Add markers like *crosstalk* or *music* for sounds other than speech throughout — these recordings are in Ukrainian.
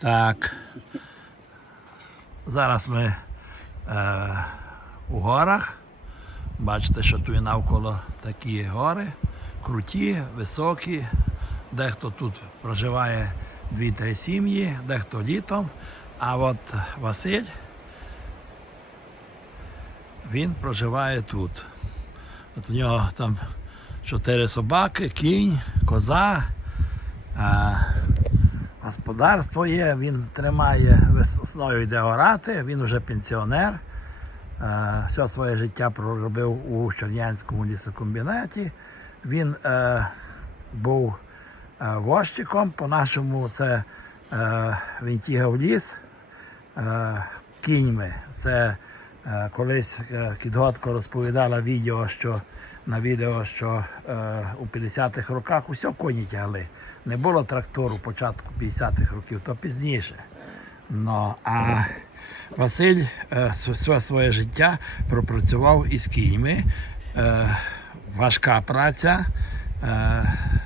Так. Зараз ми е, у горах. Бачите, що тут навколо такі гори, круті, високі. Дехто тут проживає 2-3 сім'ї, дехто літом. А от Василь, він проживає тут. От у нього там чотири собаки, кінь, коза. А, господарство є, він тримає весною йде орати, він вже пенсіонер. Е, Все своє життя проробив у Чернянському лісокомбінаті. Він е, був е, возчиком, по-нашому це е, він тягав ліс е, кіньми. Це е, колись е, Кідготко розповідала відео, що на відео, що е, у 50-х роках усе коні тягли. Не було трактору початку 50-х років, то пізніше. Ну, а Василь е, все своє життя пропрацював із кіньми. Е, важка праця. Е,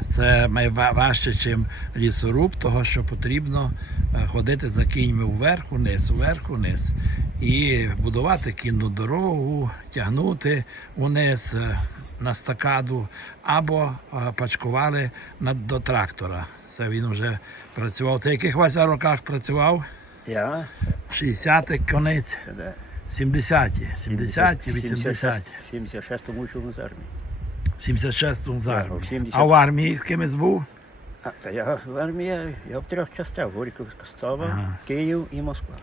це найважче, ніж лісоруб, того що потрібно е, ходити за кіньми вверх, униз, вверх, униз. І будувати кінну дорогу, тягнути униз е, на стакаду, або е, пачкували до трактора. Це він вже працював. Ти яких Вася роках працював? Я? 60-х конець, Це де? 70-ті, 70-ті, 80-ті. 76-му йшов з армії. 76-му з армії. А в армії з кимось був? А, та я в армії, я в трьох частях. Горьківська Сава, Ага. Київ і Москва.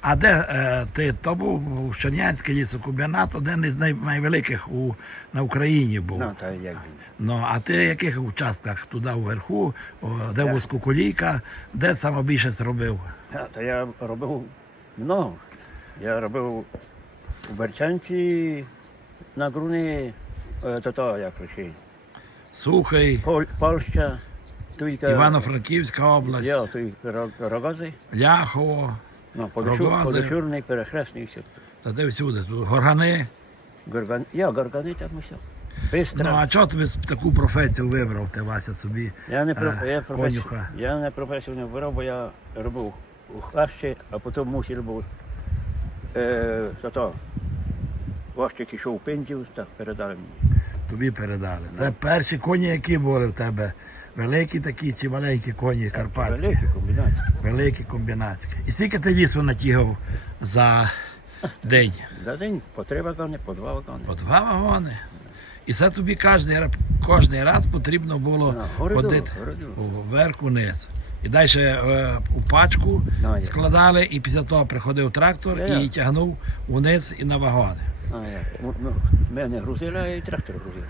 А де е, ти? То був у Чернянський лісокомбінат, один із най, найвеликих у, на Україні був. Ну, та як. Ну, а ти в яких участках? Туди вверху, о, де вузькоколійка, де саме більше зробив? Та я робив много. Я робив у Берчанці на груни, е, то то, як речі, Сухий, Пол, Польща, Івано-Франківська область, я, той Ро- Ляхово, ну, подошурний, перехресний, все. та де всюди. Тут горгани. Горган, я, горгани там усе. Бистро. Ну, а чого тобі таку професію вибрав ти, Вася, собі? Я не, про, е, я, професію, я не професію не вибирав, бо я робив у хащі, а потім мусив був е, то, то, Ващик ішов у пенсію, так передали мені. Тобі передали. Це перші коні, які були в тебе. Великі такі чи маленькі коні карпатські. Великі комбінації. Великі комбінацькі. І скільки ти лісу натягав за день? За день по три вагони, по два вагони. По два вагони. І це тобі кожен, раз потрібно було городу, ходити городу. вверх униз. І далі е, у пачку складали, і після того приходив трактор Я- і тягнув униз і на вагони. А, як? Ну, ну, мене грузили, а і трактор грузили.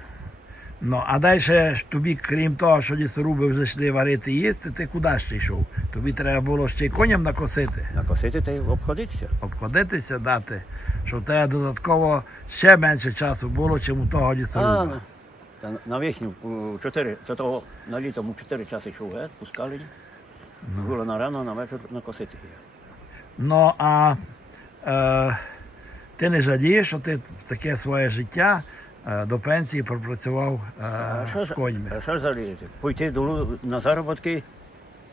Ну, а далі тобі, крім того, що лісоруби вже йшли варити і їсти, ти куди ще йшов? Тобі треба було ще й коням накосити, Накосити та й обходитися. обходитися, дати, щоб тебе додатково ще менше часу було, чим у того А, лісоруба. ну, та на весні чотири, то того на літо у чотири часи йшов геть, пускали. Було на рано, на вечір накосити. Ну, а е, ти не жалієш, що ти таке своє життя е, до пенсії пропрацював е, що з ж- конями. А що ж жаліти? Пойти до Лу- на заробітки,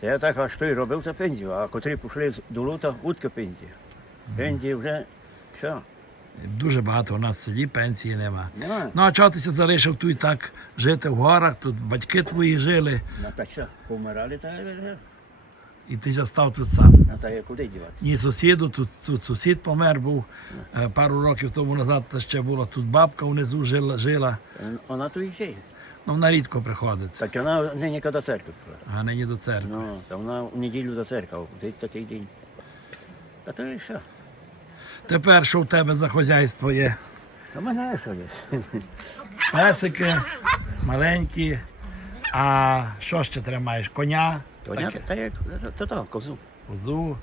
то я так аж той робив за пенсію, а котрі пішли до лута, утка пенсія. Пенсії вже що? Дуже багато у нас в селі пенсії нема. Немає. Ну, а чого ти залишив тут і так жити в горах? Тут батьки твої жили, На та що, помирали, та, й- і ти ся став тут сам. на та я куди діватися? Ні сусіду, тут, тут сусід помер був е, пару років тому назад та ще була тут бабка внизу жила, жила. Та Вона тут і жиє. Ну, вона рідко приходить, Так вона нині до церкви. прийшла. а нині до церкви. Ну, та вона в неділю до церкви, день такий день. Та то і що? Тепер що в тебе за хозяйство є? Та мене що є? Песики маленькі. А що ще тримаєш? Коня, Тоня, таке, та як, то то, козу. козу,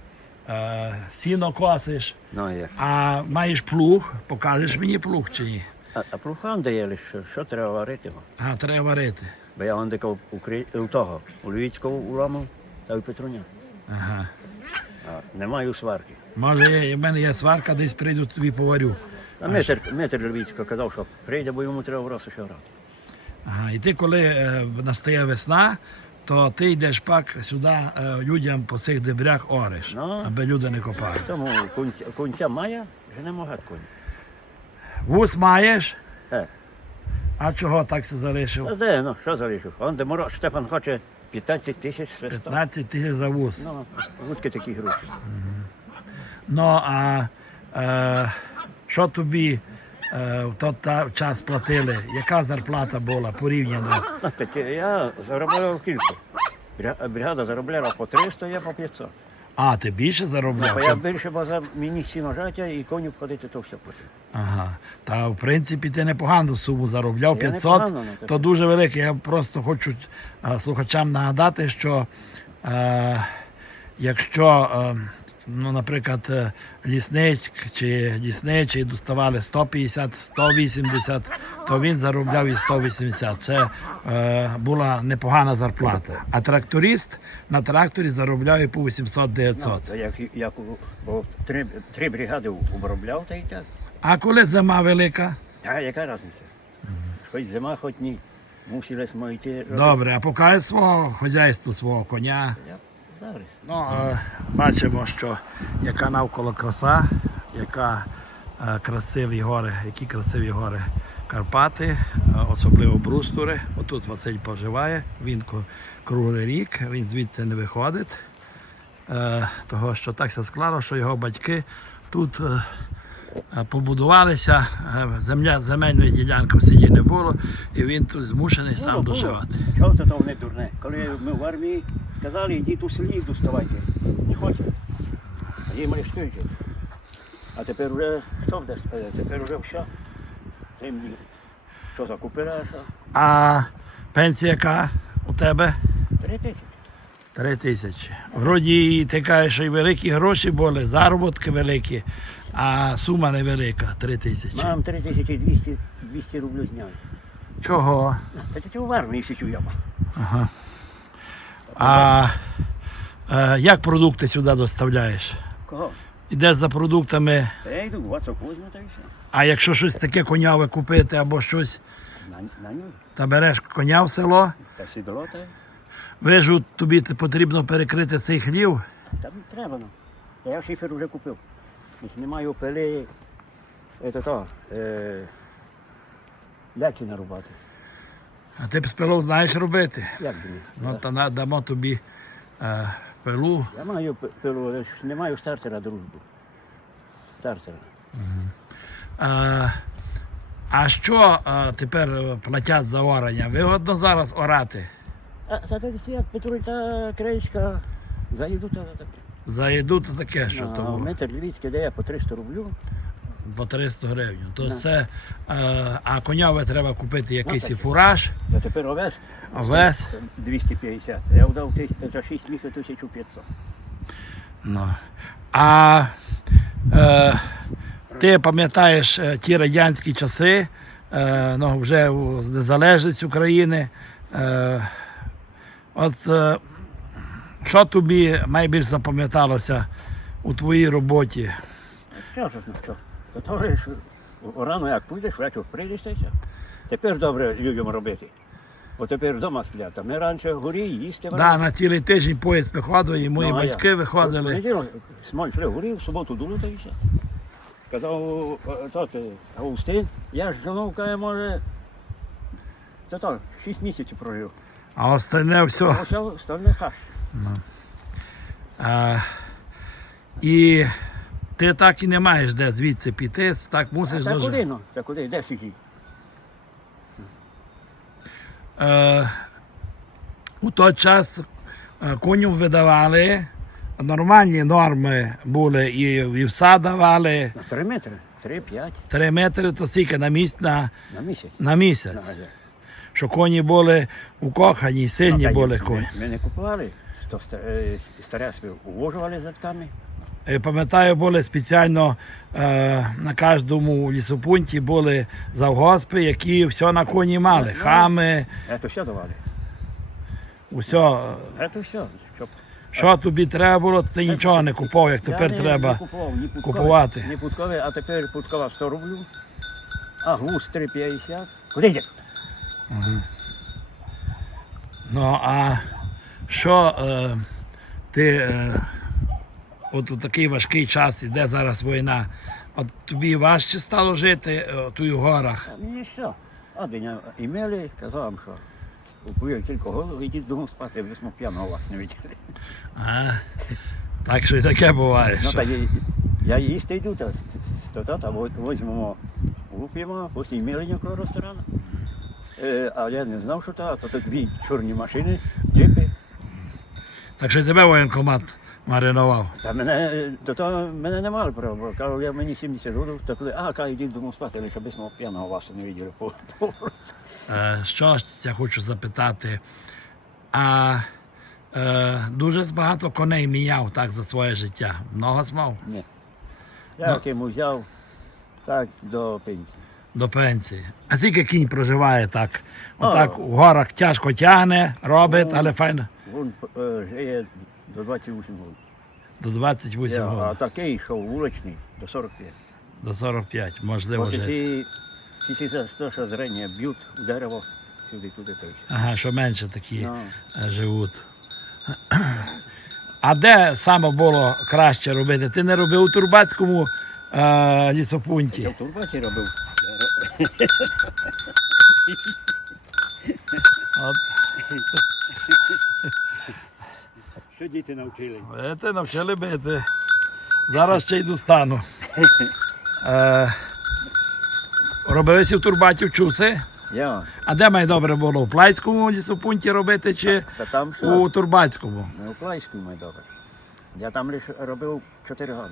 е, сіно косиш, Ну, як. а маєш плуг, покажеш мені плуг чи ні? А, а плухан дає, що, що треба варити? його? А треба варити. Бо я вон у, Кри- у того, у Львівського уламав та у Петруня. Ага. А, не маю сварки. Може, є, в мене є сварка, десь прийду тобі поварю. А метр, метр Львівського казав, що прийде, бо йому треба в роси ще грати. Ага. І ти, коли е, настає весна, то ти йдеш пак сюди е, людям по цих дебрях ориш, Ну. аби люди не копали. Тому кінця, кінця мая вже не можуть коні. Вус маєш, Е. а чого так се залишив? А де, ну, що залишив? Он де Мороз Штефан хоче 15 тисяч свисток. 15 тисяч за вус. Ну, звідки такі гроші? Ну а е, що тобі в той час платили? Яка зарплата була порівняно? Таке, я заробляв кілька. Бригада заробляла по 300, я по 500. А, ти більше заробляв? Я більше, бо за мені сіножаття і коню входити, то все платив. Ага. Та в принципі ти непогану суму заробляв. 500 непогано, ну, то дуже велике. Я просто хочу е, слухачам нагадати, що е, якщо, е, ну, наприклад, е, ліснич чи лісничий доставали 150, 180, то він заробляв і 180. Це е, була непогана зарплата. А тракторист на тракторі заробляв і по 800-900. Та як, як бо три, три бригади обробляв, та й так. А коли зима велика? Та яка різниця? Хоч зима, хоч ні. Мусили ми йти. Добре, а покажи свого хазяйства, свого коня. Зараз. Ну, бачимо, що яка навколо краса, яка е, красиві гори, які красиві гори Карпати, е, особливо брустури. Отут Василь поживає, він круглий рік, він звідси не виходить. Е, того, що так все склало, що його батьки тут побудувалися, земля, земельної ділянки в селі не було, і він тут змушений сам доживати. Чого це то не дурне? Коли ми в армії казали, йдіть у селі, доставайте. Не хоче. А їм лише А тепер вже що буде сказати? Тепер вже все. Землі. Що закупили, а що? А пенсія яка у тебе? Три тисячі. Три тисячі. Вроді ти кажеш, що й великі гроші були, заробітки великі, а сума невелика три тисячі. Мам 3200 200 рублів зняли. Чого? Та тільки в армії січу я. А е, як продукти сюди доставляєш? Кого? Ідеш за продуктами, Та я йду, в Вацок та все. а якщо щось таке коняве купити або щось, На, на нього. та береш коня в село, Та сідло, та й- вижу, тобі те потрібно перекрити цей хлів. Там треба, ну. Я шифер вже купив. Їх немає опили. Це то. Е, ляки нарубати. А ти б спилов знаєш робити. Як би ні? Ну, та на- дамо тобі е, пилу. Я маю пилу, але ж не маю стартера дружбу. Стартера. А, а що а, тепер е, платять за орання? Вигодно зараз орати? А за той свят Петруй та Крейська заїду та таке. За їду то таке, що А то метр львівський дає по 300 рублів. По 300 гривень. То Да. це, е, а коняве треба купити якийсь так. фураж, А тепер овес. овес. 250. Я вдав за 6 місяців 1500. Ну. А е, ти пам'ятаєш е, ті радянські часи, е, ну, вже незалежність України. Е, от е, що тобі найбільш запам'яталося у твоїй роботі? Що ж, ну що? То то ж рано як підеш, вечір прийдеш та й все. Тепер добре любимо робити. Бо тепер вдома сплять. А ми раніше горі їсти Да, на цілий тиждень поїзд виходив, і мої Ну, батьки як? виходили. Понеділок смоль йшли горі, в суботу дули та й все. Казав, то ти, Августин, я ж женов, каже, може, то то, 6 місяців прожив. А остальне все. Остальне хаш. А, і ти так і не маєш де звідси піти, так мусиш Та дуже. куди, ну? Та куди, де сидіть? Е, у той час е, коням видавали нормальні норми були, і вівса давали На 3 метри, 3-5 3 метри, то скільки на місяць на, на місяць. на місяць. Що коні були укохані, сильні Ну, були коні. Ми, ми не купували, то е, старе собі увожували задками. Я пам'ятаю, були спеціально е, на кожному лісопункті були завгоспи, які все на коні мали. Хами, Це все давали. усе. Це все. Що тобі треба було, ти нічого не купував, як тепер не- треба. не купував, путкове, купувати. Ні путкове, а тепер путкова 100 рублів, а гус 3,50. Куди йде? Ну а Що е, ти е, от у такий важкий час, іде зараз війна. От тобі важче стало жити е, тут у горах. А мені що? Один імели, казав, що купує тільки голову, йдіть дому спати, ви ми п'яного вас не виділи. А? Так що і таке буває. Ну, Що... та я, їсти йду, та, то, та, та во- візьмемо, вип'ємо, після імели ніякого ресторану. Е, а я не знав, що так, то тут дві чорні машини, джипи. Так що і тебе воєнкомат маринував. Та мене, то, то мене не мали права, кажу, я мені 70 років, то коли, а, каже, йдіть дому спати, лише без мого п'яного вас не виділи. По, Е, Що ж я хочу запитати? А е, дуже багато коней міняв так за своє життя. Много змов ні. Я Ну. яким взяв, так, до пенсії. до пенсії. А скільки кінь проживає так? Отак у горах тяжко тягне, робить, але файно. Він е, живе до 28 років. До 28 Я, а такий, що вуличний, до 45. до 45, можливо. Ось ці, ці, ці то, що зрення б'ють у дерево, сюди, туди, то. Ага, що менше такі Ну. е, живуть. А де саме було краще робити? Ти не робив у Турбацькому е, Я лісопункті? в турбаті робив. От. Що діти навчили? Ти навчили бити. Зараз ще й достану. *laughs* Е, робилися в Турбаті в Чуси. Я, А де має добре було? У Плайському лісопункті робити чи та там що? у Турбацькому? Не у Плайську ми добре. Я там лише робив 4 роки.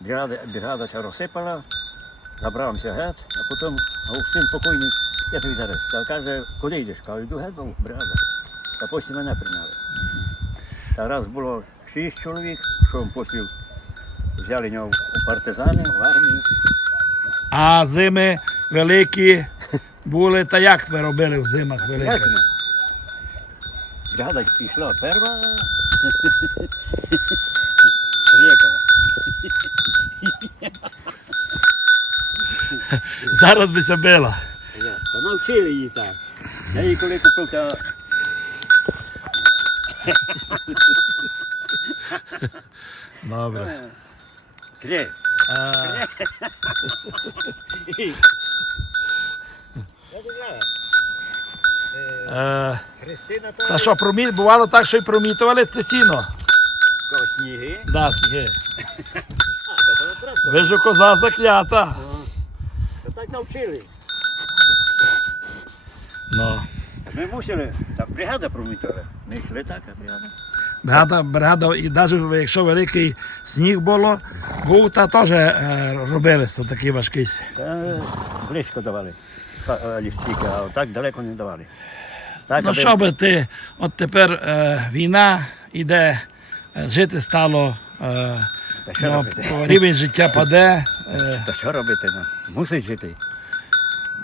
Бригада, бригада се розсипала, забрався геть, а потім син покойний, я тобі зараз. Та каже, куди йдеш? Кажу, йду геть, бо бригада. Та потім мене прийняли. Та раз було 6 чоловік, що потім взяли нього у партизани, в армії. А зими великі були. Та як ви робили в зимах великих? Бригада пішла перша. Приїхала. Зараз би ся била. Та навчили її так. Я її коли купив, та Добре. Кре. Е, Христина та що, промі... бувало так, що й промітували те сіно? сніги. Да, сніги. *laughs* Ви ж коза заклята. Та так навчили. Ну. Ми мусили, так бригада промітила. Ми йшли так, бригада. Бригада, бригада, і навіть якщо великий сніг було, був, та теж е, робили то такий важкий. Та близько давали. Е, а так далеко не давали. Так, Ну аби- що би ти, от тепер е, війна іде, е, жити стало, е, Та що ну, робити? рівень життя паде. Е, Та що робити? Ну? Мусить жити.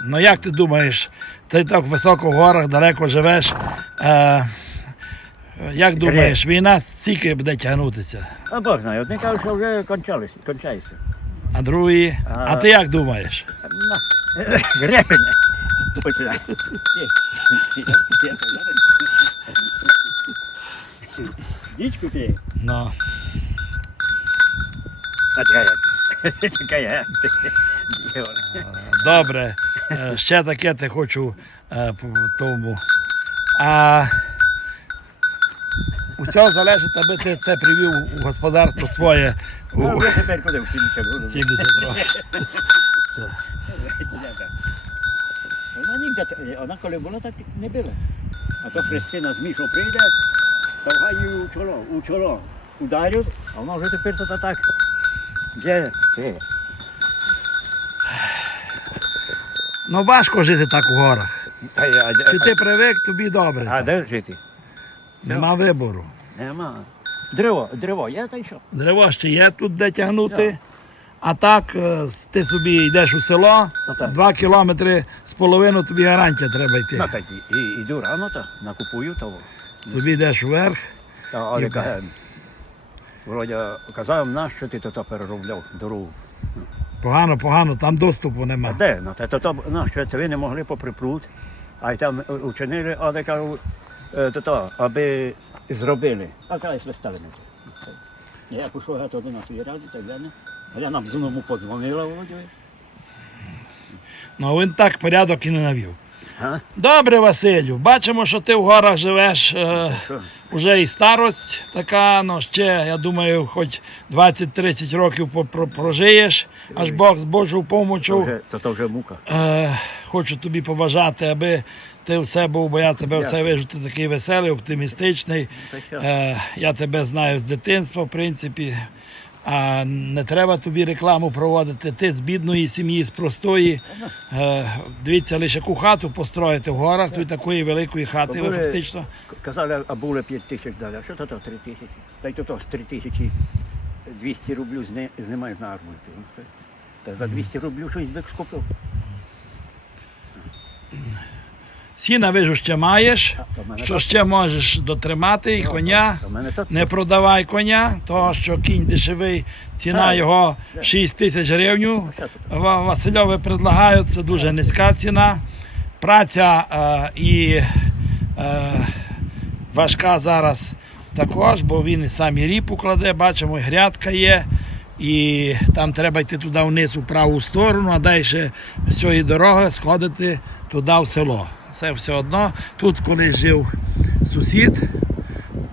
ну як ти думаєш, ти так високо в горах далеко живеш. Е, як думаєш, війна стільки буде тягнутися, А Бог знає, одні кажуть, що вже кончалися, кончається. а другі. А А- ти як думаєш? *laughs* На. Гребеня. Починай. Дічку ти. Ну, чекай. *laughs* Чекай, добре, ще таке ти хочу е, по тому. А усього залежить, аби ти це привів у господарство своє у Ну, ви тепер куди в 70 років? 70 років. Вона ніде, вона коли була, так не била. А то Христина з Мішо прийде, та її у чоло, у чоло ударив, а вона вже тепер то так. Де? Де? Ну важко жити так у горах. Та я, Чи ти привик, тобі добре. а де жити? Нема вибору. Нема. Древо, древо, є та й що? Дерево ще є тут де тягнути. А так е, ти собі йдеш у село, Ну, так. два кілометри з половиною тобі гарантія треба йти. Ну так і, і, іду рано, то накупую того. Собі йдеш вверх. Та, але І- каже, Володя казав, на що ти то переробляв дорогу. Погано, погано, там доступу А нема. де? Ну, то, то, то, ну, що це ви не могли поприпрути. А й там учинили, учинили, але кажу, е, то, то, аби зробили. А край свистали ми. Я пішов геть до нашої ради, раді, так гляне. нам знову подзвонила Володю. Ну він так порядок і не навів. А? Добре, Василю, бачимо, що ти в горах живеш. Е, Уже і старость така, ну ще, я думаю, хоч 20-30 років прожиєш, аж Бог з Божою помочу. вже, то, то вже мука. Е, хочу тобі побажати, аби ти все був, бо я тебе все вижу, ти такий веселий, оптимістичний. Е, я тебе знаю з дитинства, в принципі. А не треба тобі рекламу проводити. Ти з бідної сім'ї, з простої. Е, дивіться, лише яку хату построїти в горах, тут такої великої хати, ви фактично. Казали, а були 5 тисяч дали. А що то то 3 тисячі? Та й то з 3 тисячі 200 рублів знімаєш на армію. Та за 200 рублів щось би скупив. Сіна вижу, ще маєш, що ще можеш дотримати, і коня. Не продавай коня, того що кінь дешевий, ціна його 6 тисяч гривень. Васильові предлагають, це дуже низька ціна. Праця е, і е, важка зараз також, бо він і сам і ріпу кладе, бачимо, і грядка є. І там треба йти туди вниз у праву сторону, а далі з цієї дороги сходити туди в село. Це все одно. Тут колись жив сусід,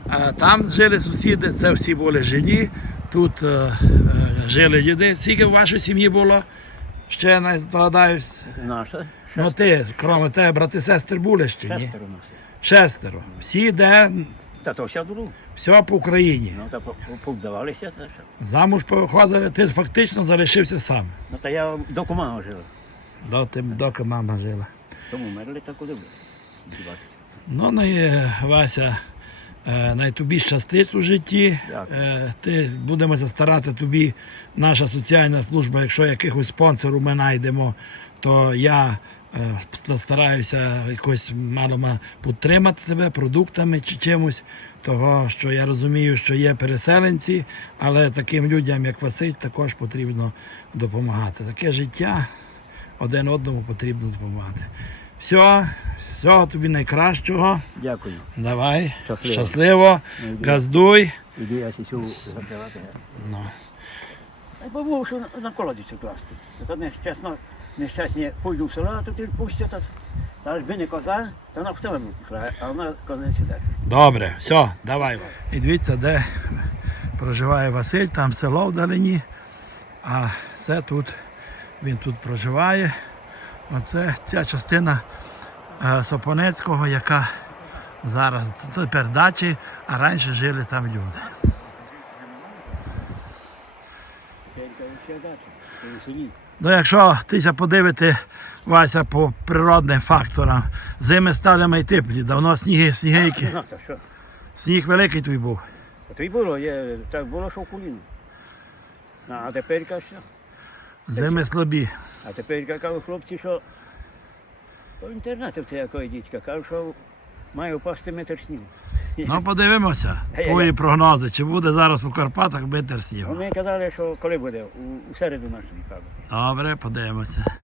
а там жили сусіди, це всі були жилі. Тут е, е, жили діди. Скільки в вашій сім'ї було? Ще не здогадаюсь. Наша. Ну ти, крім тебе, брати сестри були ще, ні? Шестеро нас. Шестеро. Всі де, Та то ще друг. все по Україні. Ну, та по- по- повдавалися. та що. Замуж повиходили, ти фактично залишився сам. Ну, та я до кумага жив. Доти, доки мама жила. Тому мерли та куди були. Діватися. Ну, най, Вася, е, най тобі щастить у житті. Дякую. Е, Ти будемо старати тобі, наша соціальна служба, якщо якихось спонсорів ми знайдемо, то я е, стараюся якось мало підтримати тебе продуктами чи чимось, того що я розумію, що є переселенці, але таким людям, як Василь, також потрібно допомагати. Таке життя один одному потрібно допомагати. Все, всього тобі найкращого. Дякую. Давай. Щасливо. Щасливо. Ну. Газдуй. Іди, я сісю. Ну. Бо мов, що на- колодицю класти. То нещасно, нещасні пойду в село, а то ти пустять, та, та ж би не коза, то вона в тебе а вона коза не сідає. Добре, все, давай. І дивіться, де проживає Василь, там село вдалині. А це тут, він тут проживає. Оце ця частина е, Сопонецького, яка зараз тепер дачі, а раніше жили там люди. Ну, якщо тися подивити, Вася, по природним факторам, зими стали май теплі, давно сніги, що? Сніг великий тут був. А то й було, так було, що в коліну. А тепер що? Зими слабі. А тепер кажуть хлопці, що по інтернету це якої дітька, кажуть, що має впасти метр снігу. Ну, *laughs* подивимося, твої прогнози, чи буде зараз у Карпатах метр снігу. Вони казали, що коли буде, у, у середу нашої, кажуть. Добре, подивимося.